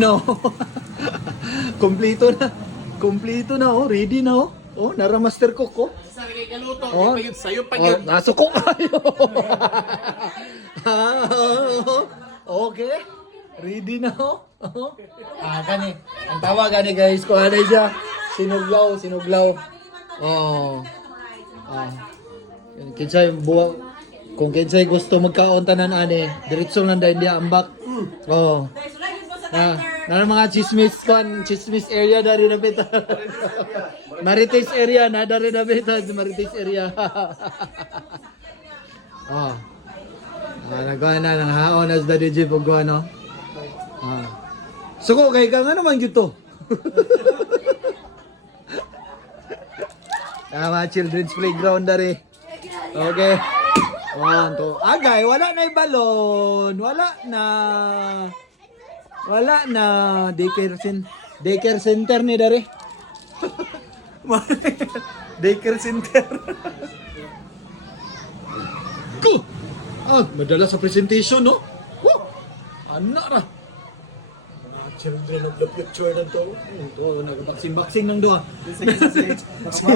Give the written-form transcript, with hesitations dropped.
No. Kompleto na. Kompleto na oh, ready na oh. Oh, nara master cook oh. Sabi kay Kaluto, Oh. ipagid sa'yo pag Oh, nasuko kayo. Okay. Ready na oh. Oh. Gani. Ang tawa gani guys, kung ano siya. Sinuglaw, sinuglaw. Oh. Ah. Kinsay buwa kung kinsay gusto magkaon tanan ani, diretso lang dahil dia ambak. Oh. Na mga chismis kan, chismis area dari na beta. Marites area na dari na beta, Marites area. Oh. Nagawa na ng haon as the DJ pagwa no. Suko kay ka nga naman gito. Mga children's playground dari. Okay. 1, 2. Agay, wala na yung balon. Wala na. Daycare center ni dari. Daycare center. Go! Madala sa presentation, no? Woo! Anak ra. Children of the future na to. Ito, nag-boxing-boxing lang doon.